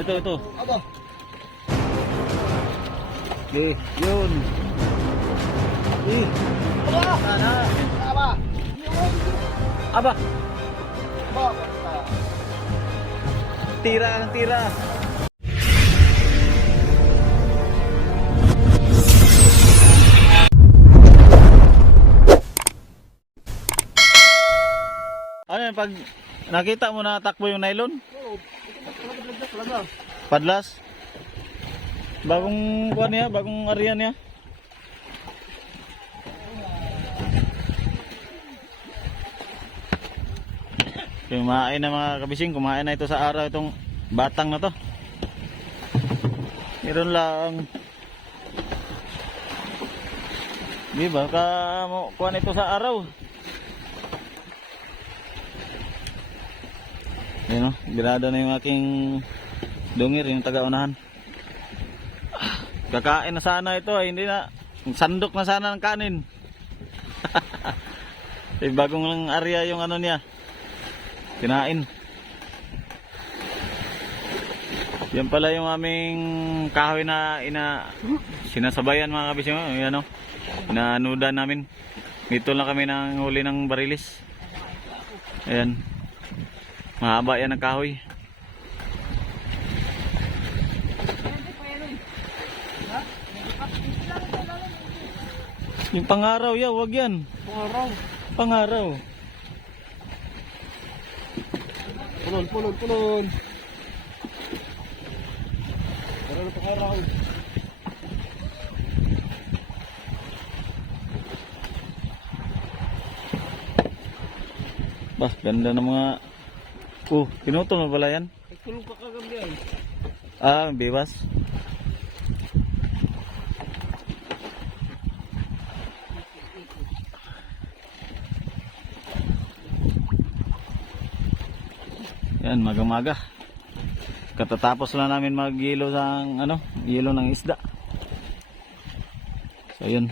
Ito. Aba. Okay, yun. Aba. Sana. Aba. Aba, Aba. tira ng tira. Ano yan, pag nakita mo na takbo yung nylon? Oo. Ito talaga. Padlas? Bagong kuha niya, bagong area niya. Kumain na mga kabising, kumain na ito sa araw itong batang na to. Meron lang. Di ba? Kuha na ito sa araw. Yan o, birada na yung aking dungir, yung taga-unahan. Kakain na sana ito ay hindi na. Sandok na sana ng kanin. Bagong lang area yung ano niya. Kinain. Yan pala yung aming kahoy na sinasabayan mga kabisyo. Yan o. Inanuda namin. Dito lang kami nang huli ng barilis. Ayan. Mahaba yan ang kahoy. Yung pangaraw ya, wag yan. Pangaraw. Pulon. Pero na pangaraw. Bah, ganda ng mga... pinutol mo pala yan? Tulong pa kagabi ay. Biwas. Yan, maga-maga. Katatapos lang namin mag-yelo yelo ng isda. So yun.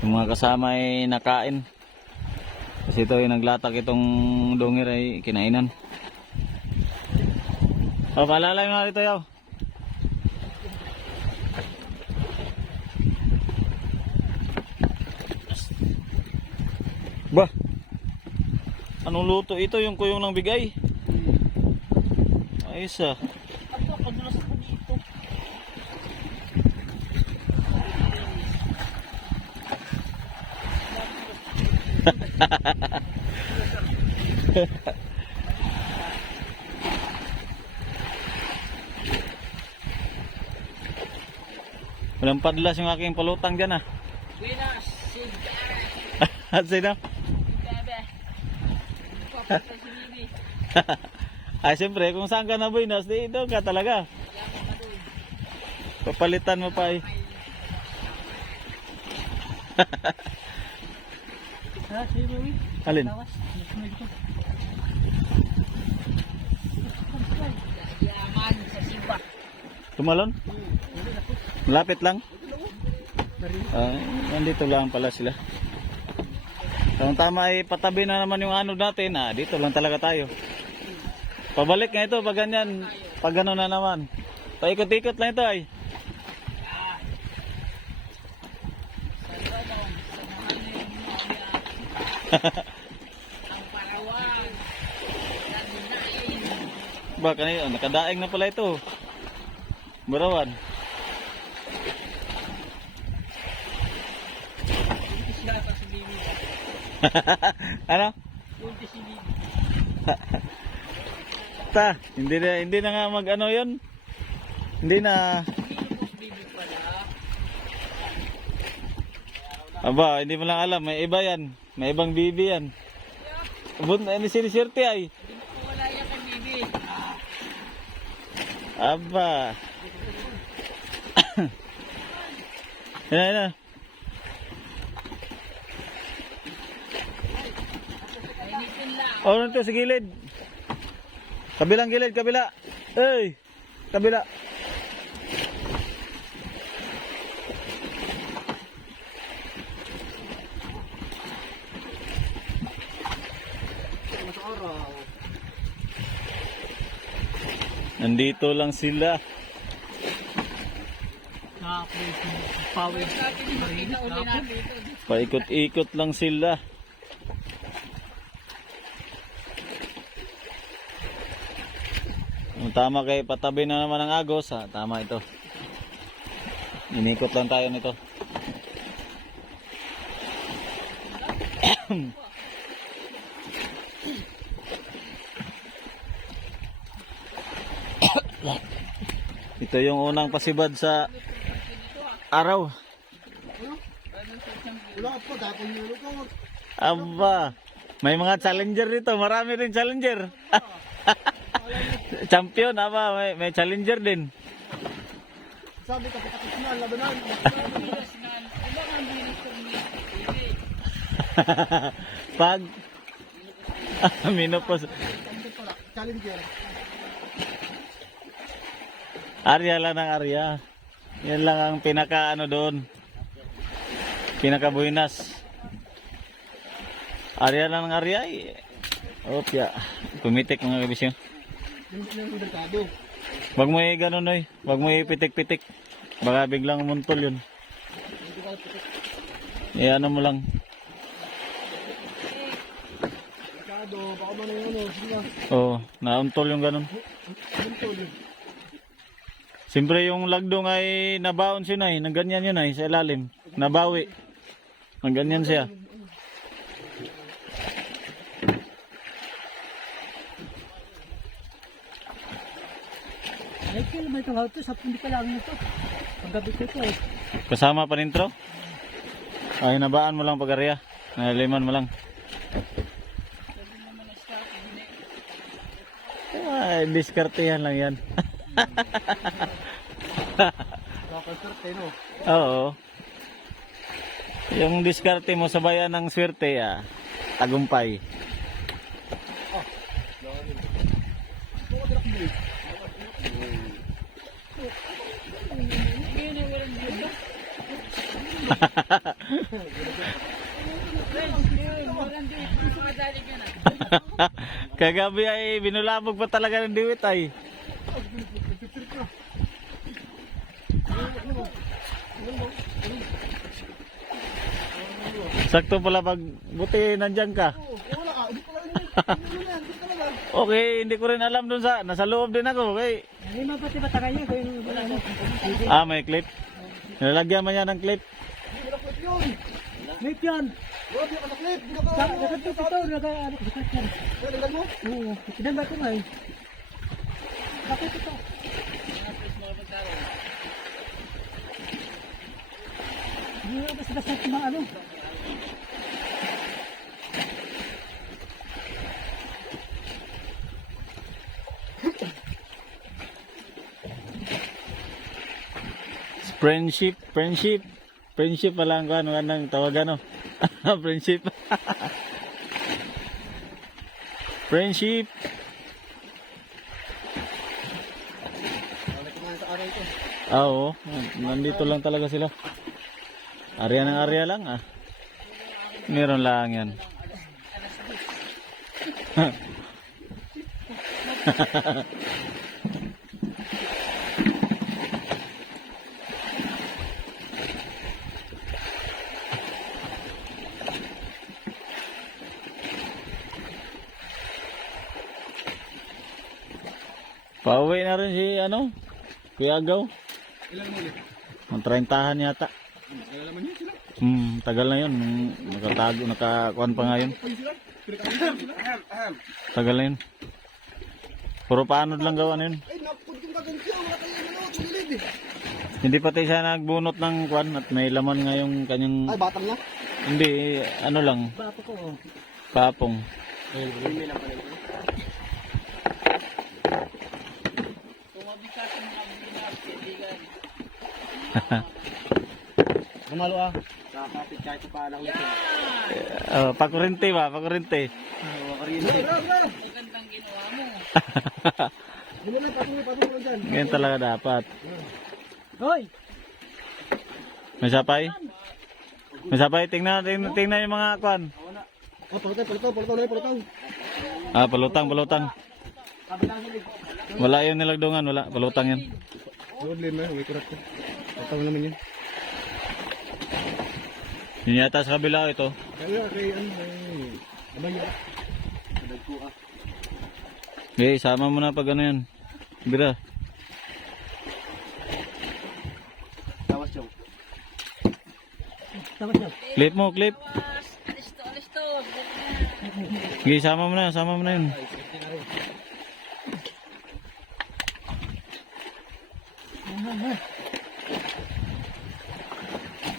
Yung mga kasama ay nakain. Kasi ito ay naglatak itong dungir ay kinainan. Paalala yung nga ito yaw. Bah, anong luto ito? Yung kuyong ng bigay. Ayos ah. Ano kadulas ko dito? Walang padlas yung aking palutang dyan ah. Buenas. At sino? Bebe. Papatay si Bibi. Ay siyempre kung saan ka na buenas, di doon ka talaga. Papalitan mo pa eh. Ha, si Bibi. Alin? Yaman sa Siba. Tumalon? Malapit lang? Nandito lang pala sila. Kung tama ay patabi na naman yung ano natin. Dito lang talaga tayo. Pabalik nga ito pag ganyan. Pag gano'n na naman. Paikot-ikot lang ito ay. Ba, kanina, nakadaing na pala ito. Barawan. Ano? Hindi na nga mag ano yun. Hindi na. Aba, hindi mo lang alam. May iba yan. May ibang bibi yan. Ano sinisirte ay? Wala yan kay Bibi. Aba. Yan. Oh, nito sa gilid. Kabilang gilid, kabila. Ey, kabila. Nandito lang sila. Power natin yung makita uli natin ito. Paikot-ikot lang sila. Ang tama kay patabi na naman ang agos. Ha? Tama ito. Inikot lang tayo nito. Ito yung unang pasibad sa araw. Wala pa, tapon yung ko. Aba, may mga challenger dito. Marami rin challenger. Champion, aba, may challenger din. Sabi ka, patakas na, labanan. Bilas na, ilang ang bilis ko ni Bibi. Pag minupos. Challenger. Arya lang ng Arya. Yan lang ang pinaka ano doon. Pinaka buinas. Arya lang ng Arya. Opya. Pumitik mga kabisyo. Yung merkado. Wag mo ganun oy. Wag mo ipitik-pitik. Baka biglang umuntol yun. Ano mo lang. Merkado, baka man yung ano. Sige na. Oo, nauntol yung ganun. Buntol. Siyempre yung lagdong ay nabaon siya na nang ganyan yun ay sa ilalim. Nabawi. Nang ganyan siya. Ay, kailan may itong auto? Sa hindi pa lang ito. Paggabi ko ito eh. Kasama pa nintro? Ay nabaan mo lang pag-area. Naliman mo lang. Ay, diskartehan lang yan. Kakaserte, no? Oo. Yung diskarte mo sabayan ng swerte, tagumpay. Kagabi ay binulabog pa talaga ng diwit ay. Sakto pala pag buti nandyan ka. Wala ka, hindi pala yun. Hindi talaga. Okay, hindi ko rin alam dun sa nasa loob din ako. Okay. Hindi mo pati batagay niya. Kaya wala na. May clip. Nalagyan man yan ng clip. Hindi wala clip yun. Wait yan. Wala di ka na clip. Hindi ka Nagkatip ito. Nagkatip yan. Wala, naglag mo? Oo. Pinamba ko nga eh. Bakit ito? Hindi mo basta-basta ito mga ano. Friendship, friendship. Friendship pala ang anong tawagan, no? Friendship. Friendship. Wala kumain sa araw ito. Oo, nandito lang talaga sila. Area ng area lang, Meron lang yan. Pauwi na rin si Kuya Agaw. Ilan mo ulit? Ang 30 yata. Ilan naman yun sila? Tagal na yun. Nakatago, nakakuan pa nga yun. Pwede sila? Pinakain sila? Tagal na yun. Puro paanod lang gawa na yun. Ay, napod yung kaganti. Wala kayo ano, sumilid eh. Hindi pati siya nagbunot ng kuan at may laman nga yung kanyang... Ay, batang na. Hindi, ano lang, Bato ko. papong. May lang pala. Gumalo Kakapit kahit pa lang ito. Pakurente ba? Pakurente. Magandang ginawa mo. Hindi na, patong lang dyan. Ganyan talaga dapat. Hoy! May sapay? May sapay? Tingnan yung mga kuan. Oh, palutang. Palutang. Kabilang silid. Wala yung nilagdungan, wala. Palutang yan. Problem na, may kurat ko. Patang naman yun. Yun yata sa kabila ito. Kaya kay ano, abay yun. Abay ko ah. Okay, sama mo na pag ano yan. Bira. Tawas yung. Clip mo, clip. Okay, sama mo na yun.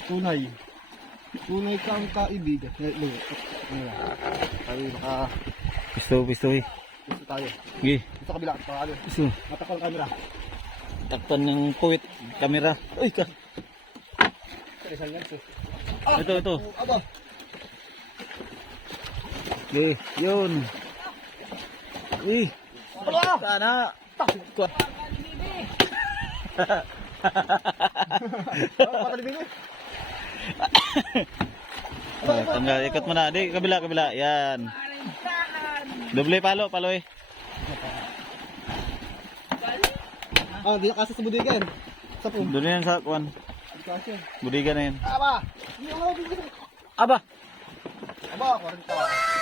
Tunay. Tunay ka ang kaibigan. Tayo naka... Pisto eh. Gusto tayo. Okay, Gusto kabila. Pakalo. pisto. Matakal camera. Takpan ng puwit. Kamera. Uy, ka. Isang yan. Ito. Aba. Okay, yun. Uy. Sana. Kwa. Patalibing ko. Tanggal, ikot mo na. Di, kabila. Yan. Doble palo eh. Ah, di nakasa sa budigan. Sa po. Doon yan sa kuwan. Di kasya. Budiga na yan. Aba. Hindi ako bibigyan. Aba! Aba, 40.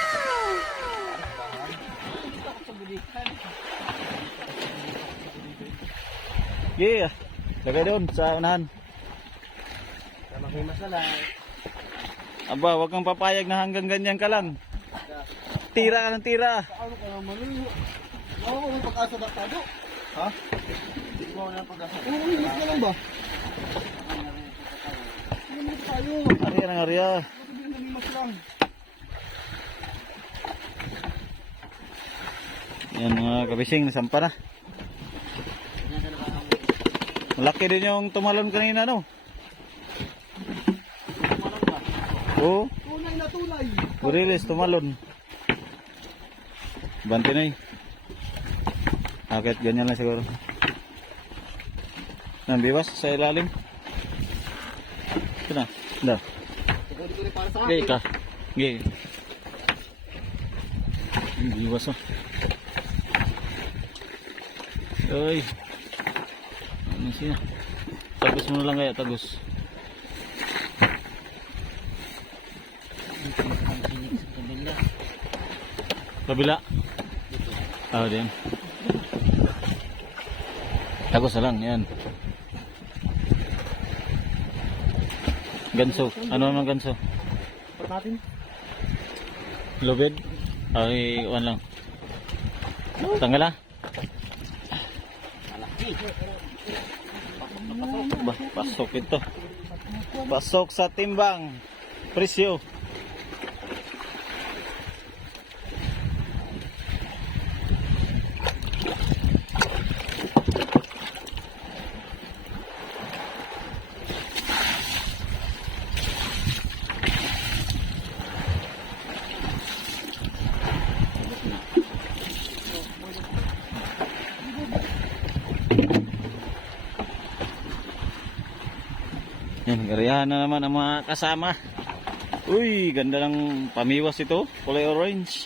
Yeah. Lagay doon sa unahan. Tama kayo masala. Aba, wag kang papayag na hanggang ganyan ka lang. Tira ka ng tira. Ano ka naman yun? Ako ko may pag-asa na tayo. Ha? Hindi ko na pag-asa. Oo, umilis na lang ba? Umilis tayo. Ariya ng ariya. Sabihin na limas lang. Yan mga kabising, nasampa na. Malaki din yung tumalon kanina, no? Oo, Tunay na tunay. burilis, tumalon. Banti na eh. Akit, ganyan lang siguro. Biwas sa ilalim. Ito na. Ito. Pwede ko rin para sa Okay akin. ka. Okay. Biwas oh. Uy. Ano siya? Tagos mo na lang kaya, tagos. Kabila. Ah, din. Tagos na lang, yan. Ganso. Ano naman ganso? Part natin. Lubid? Ay, one lang. Tanggal ah. Bah, pasok ito. Pasok sa timbang. Presyo. Yan, gariyahan na naman ang mga kasama. Uy, ganda ng pamiwas ito. Kulay orange.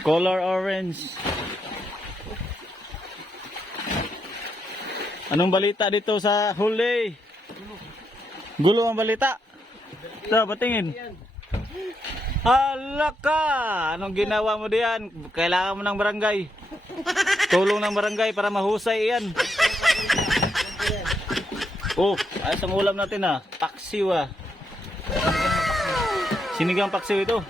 Color orange. Anong balita dito sa huli? Gulo ang balita. Ito, batingin. Hala ka! Anong ginawa mo diyan? Kailangan mo ng barangay. Tulong ng barangay para mahusay yan. Oh, ayos ang ulam natin ah. Paksiw ah. Sinigang paksiw ito.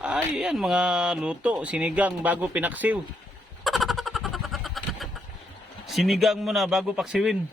Ay, yan mga luto. Sinigang bago pinaksiw. Sinigang mo na bago paksiwin.